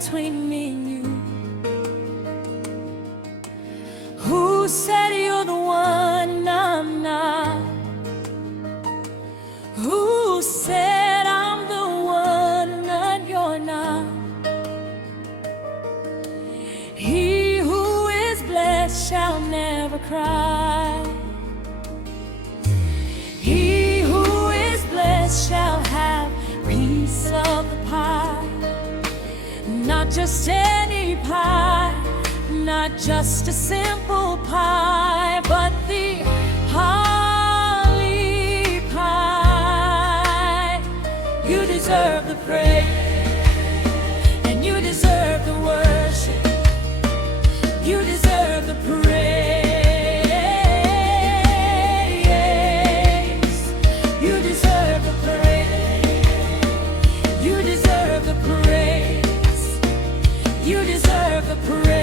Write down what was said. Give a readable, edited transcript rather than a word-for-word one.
between me and you? Who said you're the one I'm not? Who said I'm the one that you're not? He who is blessed shall never cry. He who is blessed shall have piece of the pie. Not just any pie, not just a simple pie, but the holly pie. You deserve the praise, and you deserve the worship. You deserve the praise. You deserve the praise. You deserve the praise. You deserve the praise.